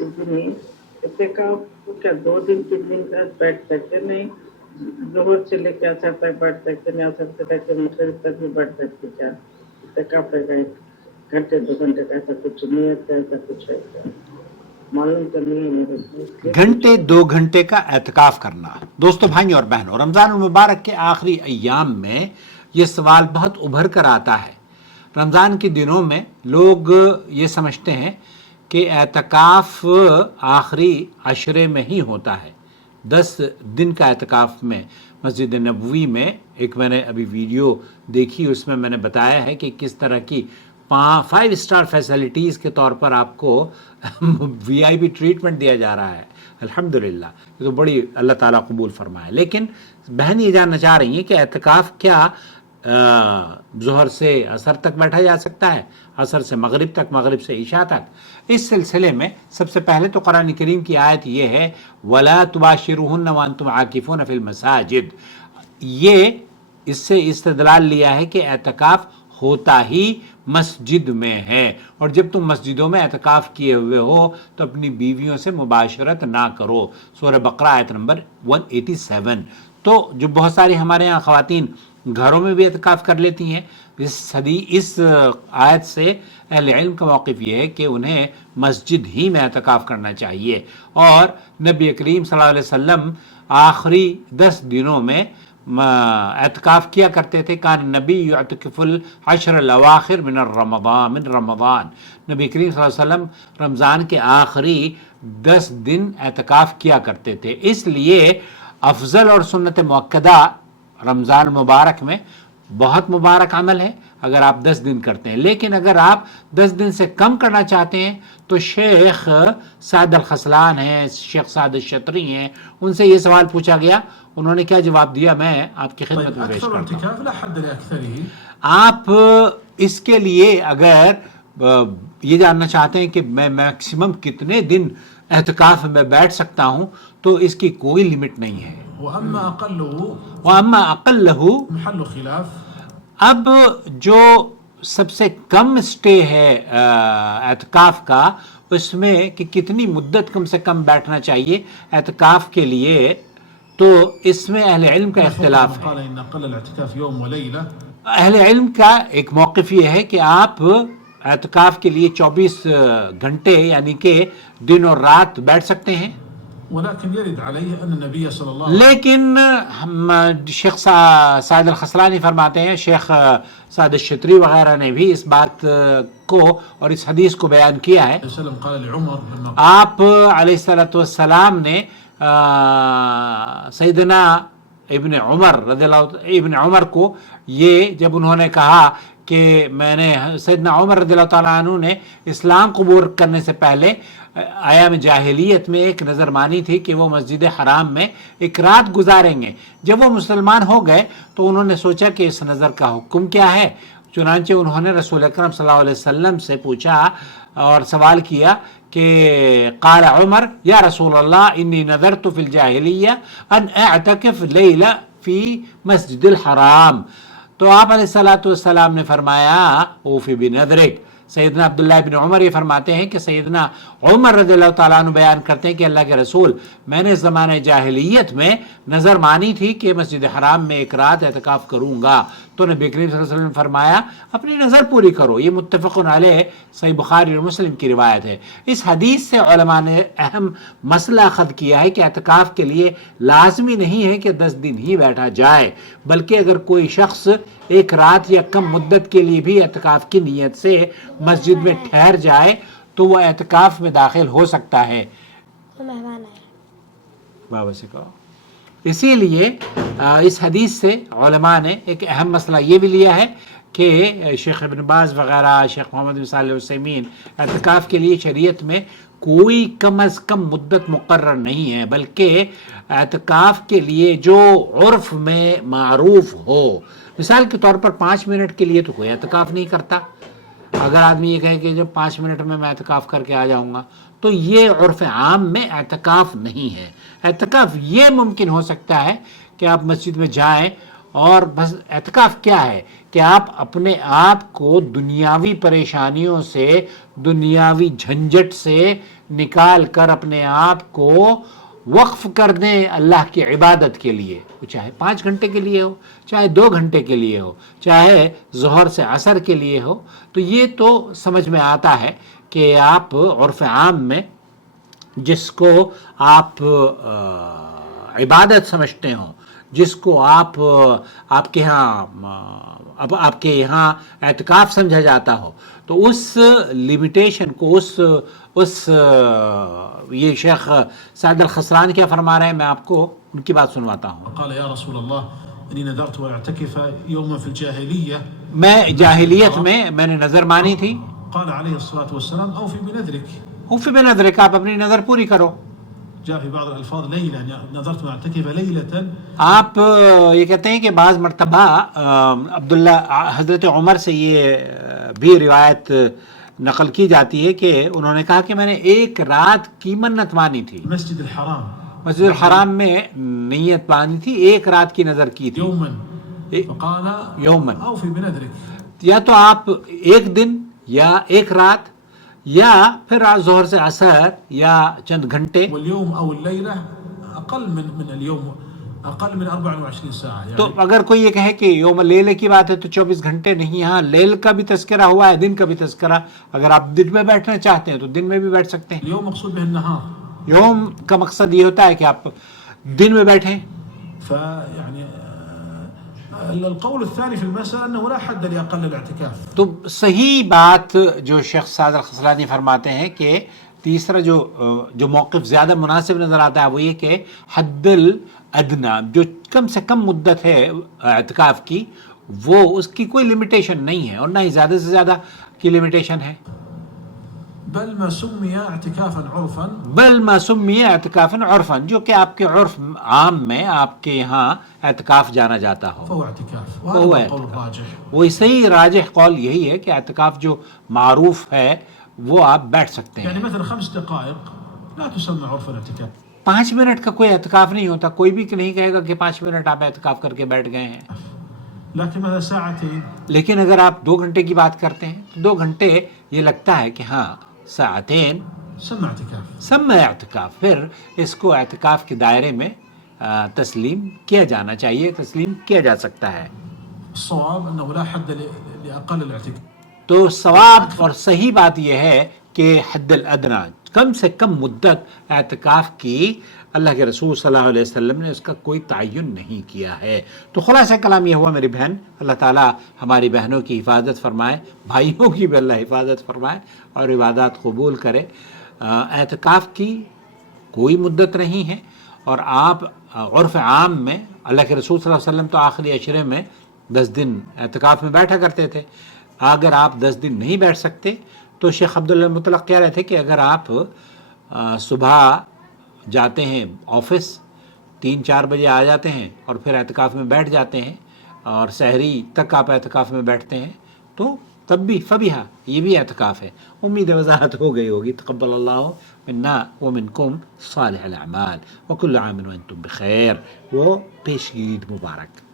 नहीं एहतिकाफ को क्या 2 दिन 3 दिन का बैठ सकते नहीं, जोहर से लेके असर तक बैठ सकते नहीं, असर से लेके मगरिब तक भी बैठ सकते क्या? एहतिकाफ रहेगा 1 घंटे 2 घंटे का, ऐसा कुछ नियत है, ऐसा कुछ है क्या? मालूम तो नहीं है मेरे को। घंटे 2 घंटे का एहतिकाफ करना। दोस्तों, भाइयों और बहनों, रमज़ान मुबारक के आखिरी अय्याम में ये सवाल बहुत उभर कर आता है। रमज़ान के दिनों में लोग ये समझते हैं कि एहतिकाफ आखिरी अशरे में ही होता है। 10 दिन का एहतिकाफ में मस्जिद नबवी में एक मैंने अभी वीडियो देखी, उसमें मैंने बताया है कि किस तरह की 5 स्टार फैसिलिटीज़ के तौर पर आपको VIP ट्रीटमेंट दिया जा रहा है। अल्हम्दुलिल्लाह, ये तो बड़ी अल्लाह ताला कबूल फरमाए। लेकिन बहन ये जानना चाह रही हैं कि एहतिकाफ क्या ज़ोहर से असर तक बैठा जा सकता है, असर से मगरिब तक, मगरिब से इशा तक? इस सिलसिले में सबसे पहले तो कुरान करीम की आयत ये है, वला तुबाशिरुहुन्ना व अंतुम आकिफून फिल मसाजिद। ये इससे इस्तदलाल लिया है कि एहतिकाफ होता ही मस्जिद में है, और जब तुम मस्जिदों में एहतिकाफ किए हुए हो तो अपनी बीवियों से मुबाशरत ना करो। सूरह बकरा आयत नंबर 187। तो जो बहुत सारी हमारे यहाँ ख़वातीन घरों में भी एहतिकाफ कर लेती हैं, इस आयत से अहले इल्म का मौक़िफ़ ये है कि उन्हें मस्जिद ही में एहतिकाफ करना चाहिए। और नबी करीम सल्लल्लाहु अलैहि वसल्लम आखिरी 10 दिनों में एहतिकाफ किया करते थे। कान नबी युअतकिफुल अशरल अवाखिर मिन रमज़ान। नबी करीम सल्लल्लाहु अलैहि वसल्लम रमज़ान के आखिरी 10 दिन एहतिकाफ किया करते थे। इसलिए अफजल और सुन्नत मुअक्कदा रमज़ान मुबारक में बहुत मुबारक अमल है अगर आप 10 दिन करते हैं। लेकिन अगर आप 10 दिन से कम करना चाहते हैं तो शेख साद अल खसलान हैं, शेख साद शतरी हैं, उनसे ये सवाल पूछा गया, उन्होंने क्या जवाब दिया, मैं आपकी खिदमत में पेश करता हूँ। आप इसके लिए अगर ये जानना चाहते हैं कि मैं मैक्सिमम कितने दिन एहतिकाफ में बैठ सकता हूँ, तो इसकी कोई लिमिट नहीं है। वअम्मा अक़ल्लहु महल्लु खिलाफ। अब जो सबसे कम स्टे है एहतिकाफ का, उसमें कि कितनी मुद्दत कम से कम बैठना चाहिए एहतिकाफ के लिए, तो इसमें अहले इल्म का इख्तिलाफ है। अहले इल्म का एक मौक़िफ़ ये है कि आप एहतिकाफ के लिए 24 घंटे यानी कि दिन और रात बैठ सकते हैं। लेकिन हम शेख साद अल खसलानी फरमाते हैं, शेख साद शतरी वगैरह ने भी इस बात को और इस हदीस को बयान किया है। आप अलैहिस्सलातु वस्सलाम ने सैयदना इब्न उमर को ये जब उन्होंने कहा कि मैंने सैयदना उमर रज़ियल्लाहु ताला अन्हु ने इस्लाम कबूल करने से पहले आयाम जाहिलियत में एक नज़र मानी थी कि वो मस्जिद हराम में एक रात गुजारेंगे। जब वो मुसलमान हो गए तो उन्होंने सोचा कि इस नज़र का हुक्म क्या है। चुनांचे उन्होंने रसूल अकरम सल्लल्लाहु अलैहि वसल्लम से पूछा और सवाल किया कि क़ाल उमर या रसूल अल्लाह इन्नी नज़रतु फिल जाहिलिया अन अअतकिफ लैला फ़ी मस्जिदिल हराम। तो आप अलैहिस्सलातु वस्सलाम ने फरमाया ऊफ़ी बिनज़रिक। सैयदना अब्दुल्लाह बिन उमर ये फरमाते हैं कि सैयदना उमर रज़ियल्लाहु ताला अन्हु बयान करते हैं कि अल्लाह के रसूल, मैंने इस ज़माने जाहिलियत में नज़र मानी थी कि मस्जिद हराम में एक रात एहतिकाफ करूँगा। तो नबी करीम सल्लल्लाहु अलैहि वसल्लम ने फरमाया अपनी नज़र पूरी करो। ये मुत्तफ़क़ुन अलैह सही बुखारी और मुस्लिम की रिवायत है। इस हदीस से उलमा ने अहम मसला अख़ज़ किया है कि एहतिकाफ के लिए लाजमी नहीं है कि 10 दिन ही बैठा जाए, बल्कि अगर कोई शख्स एक रात या कम मुद्दत के लिए भी एहतिकाफ की नीयत से मस्जिद में ठहर जाए तो वह एहतिकाफ में दाखिल हो सकता है। बाबा से कहो। इसीलिए इस हदीस से उलमा ने एक अहम मसला ये भी लिया है कि शेख इब्न बाज़ वगैरह, शेख मोहम्मद बिन सालिह अल उसैमीन, एहतिकाफ के लिए शरीयत में कोई कम अज़ कम मुद्दत मुक़र्रर नहीं है, बल्कि एहतिकाफ के लिए जो उर्फ़ में मारूफ हो। मिसाल के तौर पर 5 मिनट के लिए तो कोई एहतिकाफ नहीं करता। अगर आदमी ये कहे कि जब 5 मिनट में मैं एहतिकाफ करके आ जाऊंगा, तो ये उर्फ़ आम में एहतिकाफ नहीं है। एहतिकाफ ये मुमकिन हो सकता है कि आप मस्जिद में जाएं اور بس اعتکاف کیا ہے کہ آپ اپنے آپ کو دنیاوی پریشانیوں سے دنیاوی جھنجٹ سے نکال کر اپنے آپ کو وقف کر دیں اللہ کی عبادت کے لیے، وہ چاہے 5 گھنٹے کے لیے ہو، چاہے 2 گھنٹے کے لیے ہو، چاہے ظہر سے عصر کے لیے ہو. تو یہ تو سمجھ میں آتا ہے کہ آپ عرف عام میں جس کو آپ عبادت سمجھتے ہوں، جس کو آپ کے آپ کے یہاں اعتکاف سمجھا جاتا ہو، تو اس لمیٹیشن کو اس یہ شیخ سعد الخسران کیا فرما رہے ہیں، میں آپ کو ان کی بات سنواتا ہوں. قال یا رسول اللہ انی نذرت ان اعتکف یوما فی الجاہلیہ، میں جاہلیت میں نے نظر مانی تھی. قال علیہ الصلاۃ والسلام اوفی بنذرک، اوفی بنذرک، آپ اپنی نظر پوری کرو. جاء فی بعض الالفاظ لیلا، نذرت ان اعتکف لیلۃ. آپ یہ کہتے ہیں کہ بعض مرتبہ عبداللہ حضرت عمر سے یہ بھی روایت نقل کی جاتی ہے کہ انہوں نے کہا کہ میں نے ایک رات کی منت مانی تھی، مسجد الحرام، مسجد الحرام میں نیت مانی تھی، ایک رات کی نظر کی تھی. یوما فقال یوما، اوفی بنذرک، یا تو آپ ایک دن یا ایک رات یا پھر ظہر سے عصر یا چند گھنٹے. واليوم او اللیلہ اقل من اليوم، اقل من 24 ساعة. تو اگر کوئی یہ کہے کہ یوم لیل کی بات ہے تو 24 گھنٹے نہیں، ہاں لیل کا بھی تذکرہ ہوا ہے، دن کا بھی تذکرہ. اگر آپ دن میں بیٹھنا چاہتے ہیں تو دن میں بھی بیٹھ سکتے ہیں. اليوم مقصود به النهار، یوم کا مقصد یہ ہوتا ہے کہ آپ دن میں بیٹھیں. فيعني القول الثاني في المسألة أنه لا حد لأقل الاعتكاف. تو صحیح بات جو شیخ سعد الخسرانی فرماتے ہیں کہ تیسرا جو موقف زیادہ مناسب نظر آتا ہے وہ یہ کہ حد الادنا، جو کم سے کم مدت ہے اعتکاف کی، وہ اس کی کوئی لمیٹیشن نہیں ہے اور نہ ہی زیادہ سے زیادہ کی لمیٹیشن ہے. بل ما سمي اعتكافا عرفا، بل ما سمی اعتکافا عرفا، جو کہ آپ کے عرف عام میں آپ کے یہاں اعتکاف جانا جاتا ہو، فهو اعتكاف، وہ وهذا ہے القول اعتکاف. الراجح. وہی صحیح راجح قول یہی ہے کہ اعتکاف جو معروف ہے وہ آپ بیٹھ سکتے ہیں. يعني مثلا 5 دقائق لا تسمى عرفا الاعتكاف. 5 منٹ کا کوئی اعتکاف نہیں ہوتا، کوئی بھی نہیں کہے گا کہ 5 منٹ آپ اعتکاف کر کے بیٹھ گئے ہیں. لكن مثلا ساعتين، لیکن اگر آپ 2 گھنٹے کی بات کرتے ہیں تو 2 گھنٹے یہ لگتا ہے کہ ہاں ساعتین سمى اعتكاف. سمع اعتکاف، پھر اس کو اعتکاف کے دائرے میں تسلیم کیا جانا چاہیے، تسلیم کیا جا سکتا ہے. الصواب أنه لا حد لأقل الاعتكاف. تو ثواب اور صحیح بات یہ ہے کہ حد الادنا، کم سے کم مدت اعتکاف کی اللہ کے رسول صلی اللہ علیہ وسلم نے اس کا کوئی تعین نہیں کیا ہے. تو خلاصہ کلام یہ ہوا میری بہن، اللہ تعالیٰ ہماری بہنوں کی حفاظت فرمائے، بھائیوں کی بھی اللہ حفاظت فرمائے اور عبادات قبول کرے. اعتکاف کی کوئی مدت نہیں ہے، اور آپ عرف عام میں اللہ کے رسول صلی اللہ علیہ وسلم تو آخری عشرے میں 10 دن اعتکاف میں بیٹھا کرتے تھے. اگر آپ 10 دن نہیں بیٹھ سکتے تو شیخ عبداللہ مطلق کہہ رہے تھے کہ اگر آپ صبح جاتے ہیں آفس، 3-4 بجے آ جاتے ہیں اور پھر اعتکاف میں بیٹھ جاتے ہیں اور سحری تک آپ اعتکاف میں بیٹھتے ہیں تو تب بھی فبیہا، یہ بھی اعتکاف ہے. امید وضاحت ہو گئی ہوگی. تقبل اللہ منا ومنکم صالح الاعمال وکل عام وانتم بخیر. وہ پیشگی عید مبارک.